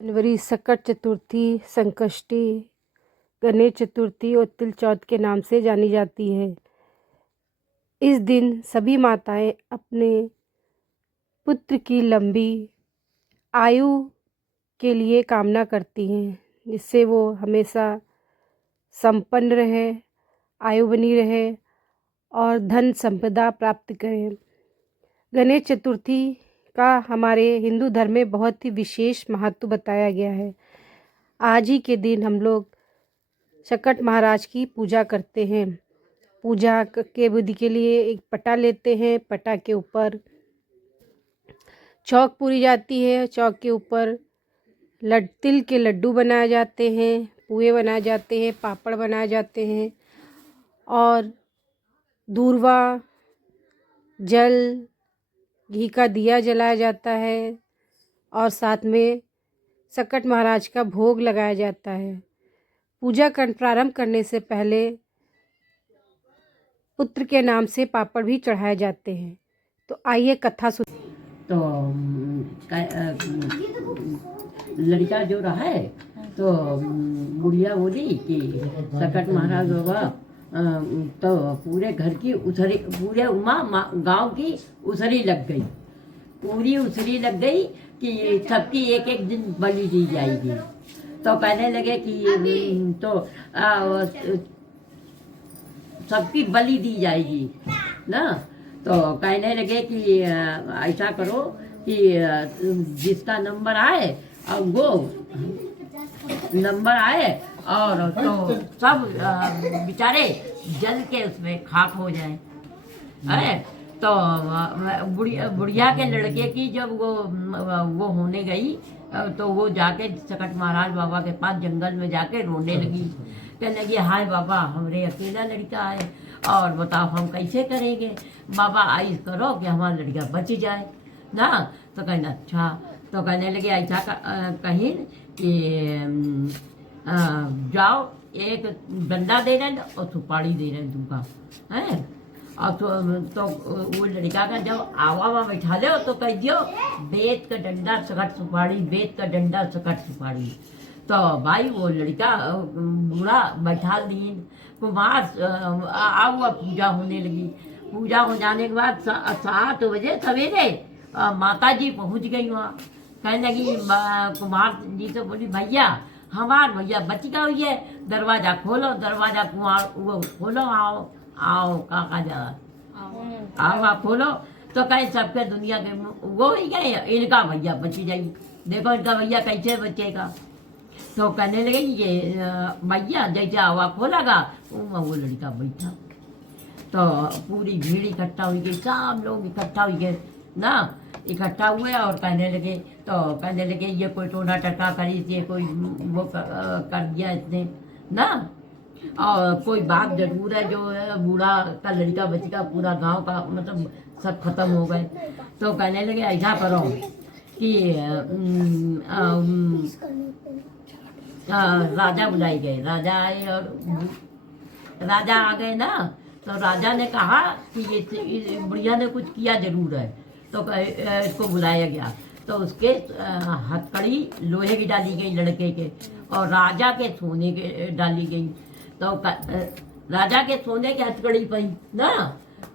जनवरी सकट चतुर्थी, संकष्टी, गणेश चतुर्थी और तिल चौथ के नाम से जानी जाती है। इस दिन सभी माताएं अपने पुत्र की लंबी आयु के लिए कामना करती हैं, जिससे वो हमेशा संपन्न रहे, आयु बनी रहे और धन संपदा प्राप्त करें। गणेश चतुर्थी का हमारे हिंदू धर्म में बहुत ही विशेष महत्व बताया गया है। आज ही के दिन हम लोग सकट महाराज की पूजा करते हैं। पूजा के विधि के लिए एक पटा लेते हैं। पटा के ऊपर चौक पूरी जाती है। चौक के ऊपर तिल के लड्डू बनाए जाते हैं, पुए बनाए जाते हैं, पापड़ बनाए जाते हैं और दूर्वा, जल, घी का दिया जलाया जाता है और साथ में सकट महाराज का भोग लगाया जाता है। पूजा प्रारंभ करने से पहले पुत्र के नाम से पापड़ भी चढ़ाए जाते हैं। तो आइए कथा सुन। तो लड़का जो रहा है तो बुढ़िया बोली कि सकट महाराज बाबा तो पूरे घर की उसरी, पूरे गांव की उसरी लग गई, पूरी उसरी लग गई कि सबकी एक एक दिन बलि दी जाएगी। तो कहने लगे कि तो सबकी बलि दी जाएगी ना। तो कहने लगे कि ऐसा करो कि जिसका नंबर आए और वो नंबर आए और तो सब बेचारे जल के उसमें खाक हो जाए। अरे तो बुढ़िया के लड़के की जब वो होने गई तो वो जाके सकट महाराज बाबा के पास जंगल में जाके रोने लगी। कहने लगी हाय बाबा, हमरे अकेला लड़का है और बताओ हम कैसे करेंगे। बाबा आई करो कि हमारा लड़का बच जाए ना। तो कहना अच्छा। तो कहने लगे ऐसा कहीं कि जाओ एक डंडा दे रहे और सुपारी दे रहे दूंगा है। और तो वो लड़का का जब आवा बैठा ले तो कह दियो बेत का डंडा सकट सुपारी, बेत का डंडा सकट सुपारी। तो भाई वो लड़का बूढ़ा बैठा दीन कुमार आवा पूजा होने लगी। पूजा हो जाने के बाद 7 बजे सवेरे माता जी पहुँच गई वहाँ। कहने लगी कुमार जी तो बोली भैया हमार भैया बच गया हुई है, दरवाजा खोलो, दरवाजा कुमार वो खोलो, आओ आओ काका जा आओ आप खोलो। तो कहे सबके दुनिया के वो ही गए, इनका भैया बच जाएगी, देखो इनका भैया कैसे बचेगा। तो कहने लगे ये भैया जैसे आवा खोलागा वो लड़का बैठा। तो पूरी भीड़ इकट्ठा हुई गई, सब लोग इकट्ठा हुई गए ना, इकट्ठा हुए और कहने लगे ये कोई टोना टटका करी, ये कोई वो कर दिया इसने ना। और कोई बात जरूर है, जो बूढ़ा का लड़का बच गया, पूरा गांव का मतलब सब खत्म हो गए। तो कहने लगे ऐसा करो कि राजा बुलाई गए। राजा आए और राजा आ गए ना। तो राजा ने कहा कि ये बुढ़िया ने कुछ किया जरूर है। तो इसको बुलाया गया। तो उसके हथकड़ी लोहे की डाली गई लड़के के और राजा के सोने के डाली गई। तो राजा के सोने की हथकड़ी पड़ी ना।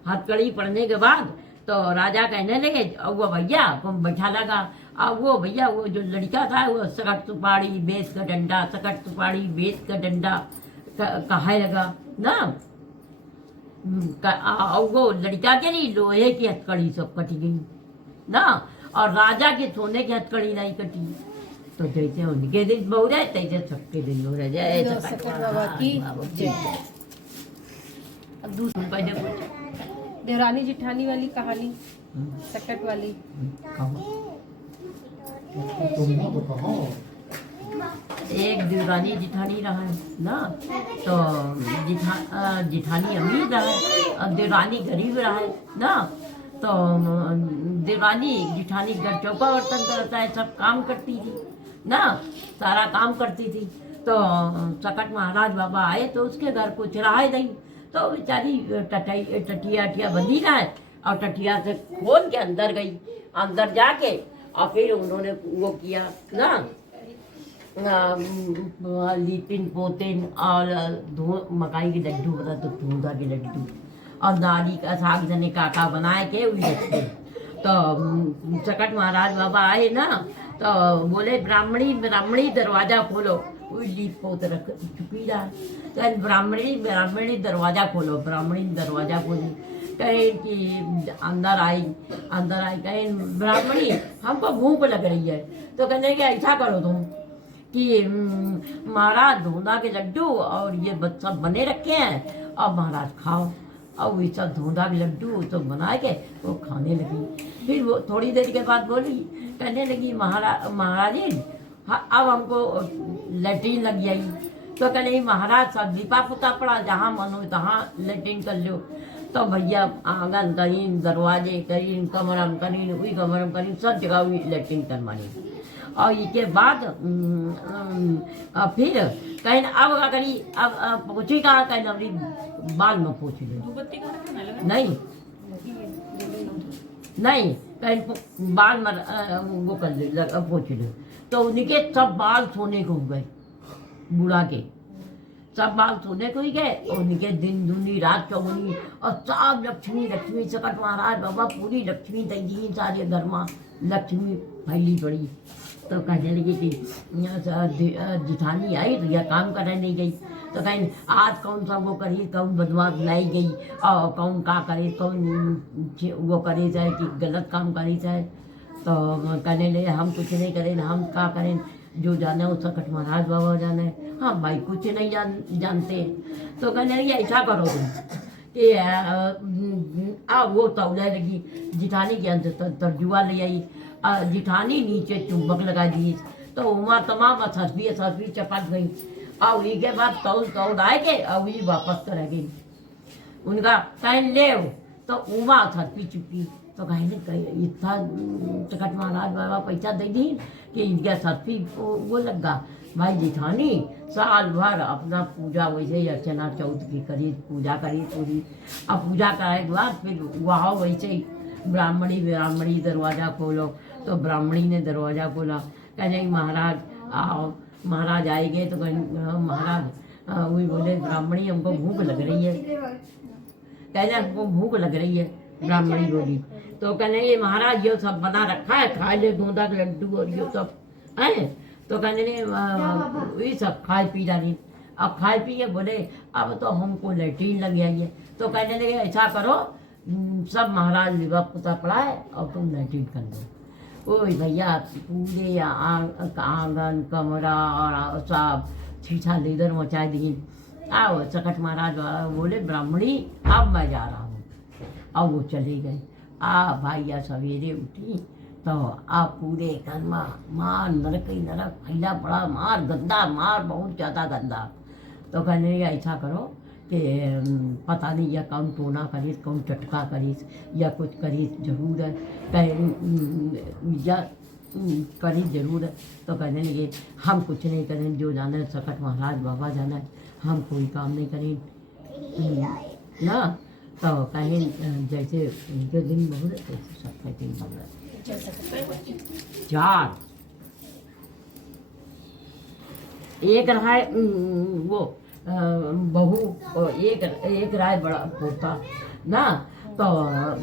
हथकड़ी पड़ने के बाद तो राजा कहने लगे वो भैया तुम बैठा लगा। अब वो भैया वो जो लड़का था वो सकट सुपारी बेस का डंडा, सकट सुपारी बेस का डंडा कहा लगा ना। वो लड़का के नहीं लोहे की हथकड़ी सब कटी गई ना, और राजा के सोने की हथकड़ी नहीं कटी। तो जैसे उनके दिन बहु रहे तैसे सबके दिन हो रहे। सकट बाबा की जय। अब दूसरी देवरानी जिठानी वाली कहानी सकट वाली। एक देवरानी जिठानी रहा ना। तो जिठानी अमीर रहा और देवरानी गरीब रहा ना। तो देवरानी जिठानी घर चौका बर्तन करता है, सब काम करती थी ना, सारा काम करती थी। तो सकट महाराज बाबा आए तो उसके घर कुछ रहा नहीं। तो बेचारी टटिया बंधी रहा है और टटिया से खोल के अंदर गई। अंदर जाके और फिर उन्होंने वो किया ना, लिपिन पोतिन और मकाई के लड्डू बना तो धूंधा के लड्डू और दादी का साग जने काका बनाए के वही रखे। तो सकट महाराज बाबा आए ना तो बोले ब्राह्मणी ब्राह्मणी दरवाजा खोलो, वही लीप पोत रख चुकी रहा। तो ब्राह्मणी दरवाजा खोलो, ब्राह्मणी दरवाजा खोली, कहे कि अंदर आई कहे ब्राह्मणी हमको भूख लग रही है। तो कहने कि ऐसा करो तुम कि महाराज धोंधा के लड्डू और ये सब बने रखे हैं और महाराज खाओ। और वही सब धोंधा के लड्डू तो बना के वो खाने लगी। फिर वो थोड़ी देर के बाद बोली, कहने लगी महाराज जी अब हमको लेट्रिन लग गई। तो कहने महाराज सब लिपा पुता पड़ा, जहाँ मन हो तहाँ लेट्रिन कर लो। तो भैया आंगन करीन, दरवाजे करीन, कमरम करीन, वही कमरम करीन, सब जगह वही लेट्रिन करवानी। और इसके बाद फिर कहीं अब क्या करी, अब पोछी कहाँ, कहीं अभी बाल में पोछ लो, नहीं कहीं बाल में वो कर ले पोछ लो। तो उनके सब बाल सोने को हो गए, बूढ़ा के सब बाल सोने को ही गए। और उनके दिन दूनी रात चौगुनी और सब लक्ष्मी लक्ष्मी सकट महाराज बाबा पूरी लक्ष्मी दी सारे घर में लक्ष्मी फैली पड़ी। तो कहने लगी कि जिठानी आई तो यह काम करने नहीं गई। तो कहीं आज कौन सा वो करी, कौन बदमाश लाई गई और कौन का करे, कौन वो करे जाए कि गलत काम करे जाए। तो कहने लगे हम कुछ नहीं करें, हम क्या करें, जो जाना है उसका सकट महाराज बाबा जाना है। हाँ भाई कुछ नहीं जानते। तो कहने लगी ऐसा करो तुम कि वो तौले लगी जिठानी के अंदर तरजुआ ले आई, जिठानी नीचे चुंबक लगा दी। तो उमा तमाम ससबी चपट गई। और इसके बाद तौल आए के और ये वापस कर गई। उनका कहीं ले तो उमा ससबी चुपी। तो कहीं इतना सकट महाराज बाबा पैसा दे दी कि इनका ससबी वो लगा। भाई जिठानी साल भर अपना पूजा वैसे अर्चना चौथ की करी, पूजा करी पूरी। अब पूजा कराने के बाद फिर वहाँ वैसे ही ब्राह्मणी दरवाज़ा खोलो। तो ब्राह्मणी ने दरवाज़ा खोला, कहने महाराज आओ। महाराज आएंगे तो महाराज वही बोले ब्राह्मणी हमको भूख लग रही है, कहने हमको भूख लग रही है। ब्राह्मणी बोली तो कहने महाराज ये सब बना रखा है, खा ले धोंधा के लड्डू और ये सब है। तो कहने ये सब खाए पी डाली। अब खाए पी के बोले अब तो हमको लेट्रिन लग गई है। तो कहने लगे ऐसा करो सब महाराज लिबा पुता पड़ा है और तुम लेट्रिन कर लो। ओए भैया पूरे आंगन कमरा और सब छीछा लेदर मचा दी। आओ सकट महाराज बोले ब्राह्मणी अब मैं जा रहा हूँ। अब वो चले गए। भैया सवेरे उठी तो आप पूरे घर में मार नरक ही नरक फैला पड़ा, मार गंदा, मार बहुत ज़्यादा गंदा। तो कहने ऐसा करो कि पता नहीं या कौन टोना करीस, कौन चटका करीस या कुछ करीस जरूर है, या करीस जरूर है। तो कहने लगे हम कुछ नहीं करें, जो जाना है सकट महाराज बाबा जाना है, हम कोई काम नहीं करें ना। तो कहें जैसे उनके दिन बहुत है वैसे सबका दिन बहुत चार। एक रहा वो बहू, एक राय बड़ा पोता ना। तो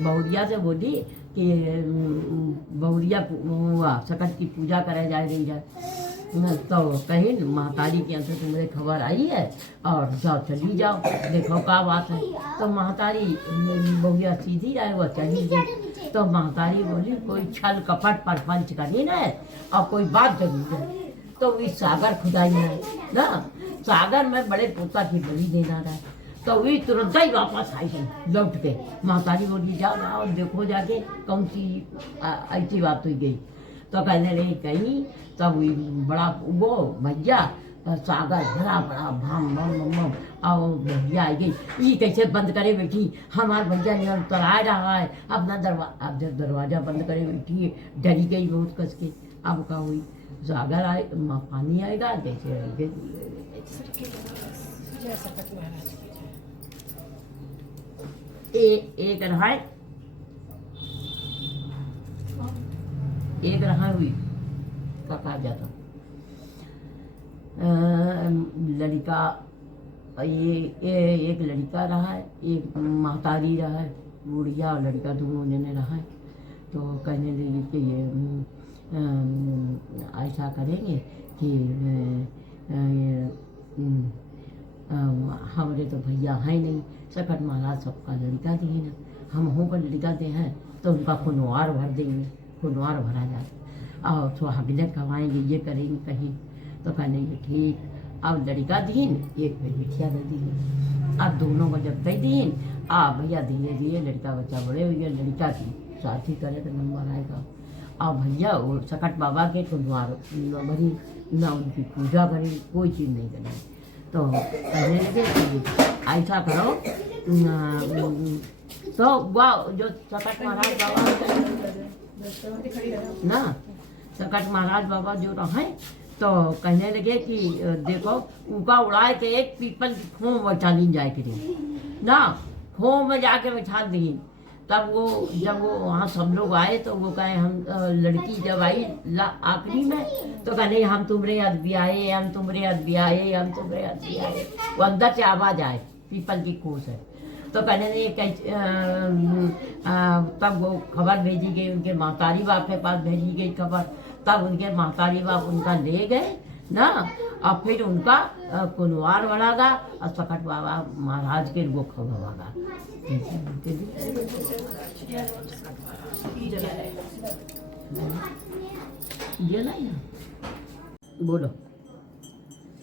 बहुरिया से बोली कि बहुरिया सकट की पूजा करे जाए नहीं जाए। तो कहीं महातारी के अंदर तुम्हारे खबर आई है और जाओ चली जाओ, देखो क्या बात है। तो महातारी बहुरिया सीधी रहे वो चली गई। तो महातारी बोली कोई छल कपट परपंच करनी ना है और कोई बात जरूर है। तो इस सागर खुदाई है ना, सागर में बड़े पोता की बलि देना रहा। तो वही तुरंत ही वापस आई गई लौट के। महातारी बोली जाओ देखो जाके कौन सी ऐसी बात हुई गई। तो कहने लगे कहीं तब बड़ा वो भैया सागर बड़ा बड़ा भम भम भम और भैया आई गई। ये कैसे बंद करे बैठी, हमारे भैया निरंतर आ रहा है अपना अब जब दरवाजा बंद करे बैठी डरी गई बहुत कस के। अब क्या हुई, सागर आए पानी आएगा जैसे एक रहा हुई का कहा जाता। लड़का ये एक लड़का रहा है, एक महतारी रहा है, बुढ़िया और लड़का दोनों जने रहा है। तो कहने लगे कि ये ऐसा करेंगे कि हमारे तो भैया हैं नहीं, सकट महाराज सबका लड़का दिए ना, हम होकर लड़का दे हैं तो उनका खुनवार भर देंगे, खुनवार भरा जाए और सुहागिनें खवाएंगे, ये करेंगे कहीं। तो कहने लगे ठीक, अब लड़का दीन एक बिटिया दे दी। अब दोनों को जब कह दीन भैया धीरे धीरे लड़का बच्चा बड़े हुए, लड़का की शादी करे तो नंबर आएगा। अब भैया वो सकट बाबा के खुनवार भरी ना, उनकी पूजा करें, कोई चीज़ नहीं करें। तो कहने लगे कि ऐसा करो, तो वाह जो सकट महाराज बाबा ना, सकट महाराज बाबा जो रहे तो कहने लगे कि देखो उनका उड़ाए के एक पीपल की खोह बैठा ली जाए करें ना, खोह में जाके बैठा दी। तब वो जब वो वहाँ सब लोग आए तो वो कहे हम लड़की जब आई आखिरी में तो कहने हम तुम्हारे हद भी आए, हम तुम्हारे हद भी आए, हम तुम्हारे हद भी आए। वो अंदर से आवाज आए पीपल की खोह से। तो कहने लगे तब वो खबर भेजी गई उनके महतारी बाप के पास भेजी गई खबर। तब उनके महतारी बाप उनका ले गए ना, और फिर उनका कुनवार बढ़ागा और सकट बाबा महाराज के वो खबरवागा। ये नहीं बोलो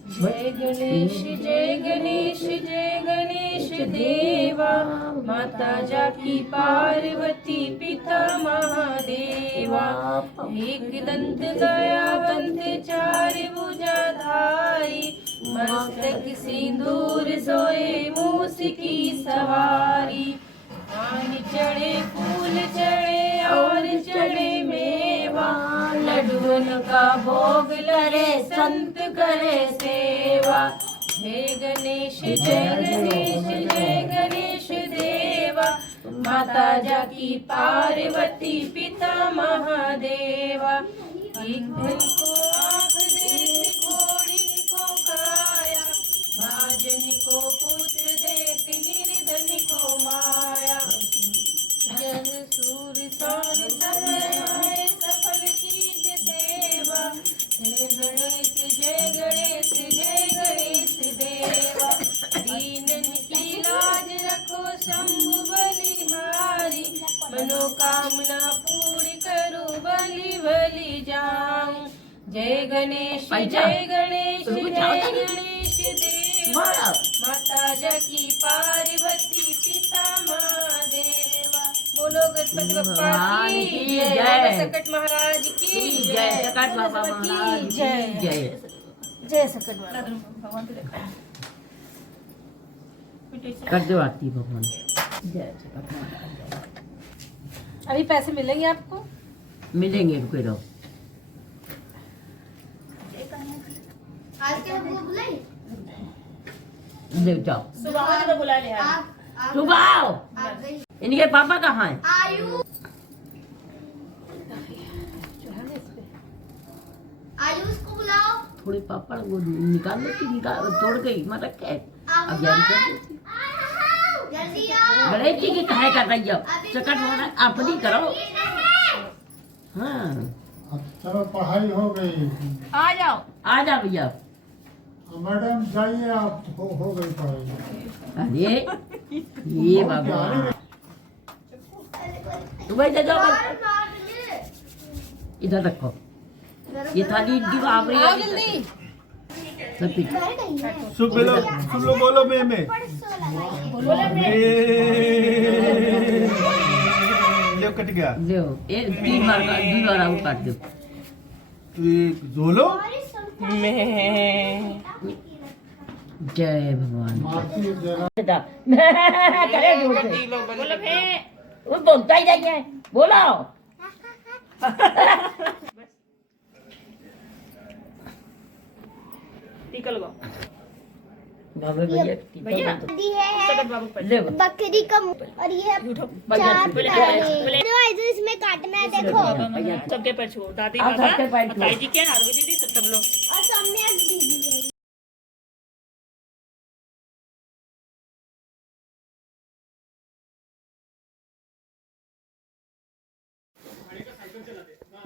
जय गणेश जय गणेश जय गणेश देवा, माता जाकी पार्वती पिता महादेवा। एक दंत दयावंत चार भुजाधारी, मस्तक सिंदूर सोए मूस की सवारी। आन चढ़े फूल चढ़े और चढ़े मेवा, लड्डून का भोग लरे संत करे सेवा। जय गणेश जय गणेश देवा, माता जाकी पार्वती पिता महादेवा। एक धन को आँख दे घोड़ी को काया, भाजन को पुत्र देख निर्धन को माया। जन सूर सान सफल सफल कीज सेवा, जय गणेश जय गणेश देवा। दीनन की लाज रखो शंभु बलिहारी, मनोकामना पूरी करो बलि बलि जाऊं। जय गणेश देवा, माता जाकी पार्वती पिता महादेवा। बोलो गणपति बप्पा की जय, सकट महाराज की जय, सकट बाबा महाराज की जय। जय सकट महाराज। कर दो आरती भगवान। जय सकट महाराज। अभी पैसे मिलेंगे आपको? मिलेंगे, रुके रहो। आज क्या बुलाई? ले जाओ, सुबह को बुला ले सुबह आओ। आ गई। इनके पापा कहाँ हैं? आयु आयुष को बुलाओ। थोड़े पापड़ वो निकाल लेती, निकाल तोड़ गई मत रखे। अब जारी कर देती। जल्दी आओ। गणेश जी की कहे कर रही हो, सकट होना अपनी करो। हाँ चलो पढ़ाई हो गई। आ जाओ। आ जा भैया। मैडम जाइए आप, हो गई पढ़ाई। अरे ये भगवान, तुम्हें दे दो, इधर रखो। ये थाली इनकी बाबरी आओ जल्दी। सब पीछे सुन लो बोलो मैं ले कट गया। ले एक 3 बार का 2 बार आओ काट दो। जोलो जय भगवान। करे जोर से। बोलो भे। वो बोलता ही नहीं है, बोलो। टीका लगाओ। बाबा भैया टीका बंद। दी है सकट बाबू पर। ले बकरी का और ये उठो। चार पहले पैर। तो इसमें काटना है, देखो। सबके पैर छुओ। दादी आप बाबा सबके पैर छुओ। ताई जी के हाथ में दीदी सब लोग। और सामने दीदी है।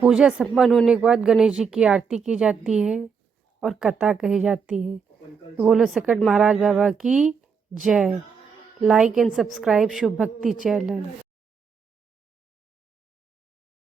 पूजा संपन्न होने के बाद गणेश जी की आरती की जाती है और कथा कही जाती है। तो बोलो सकट महाराज बाबा की जय। लाइक एंड सब्सक्राइब शुभ भक्ति चैनल।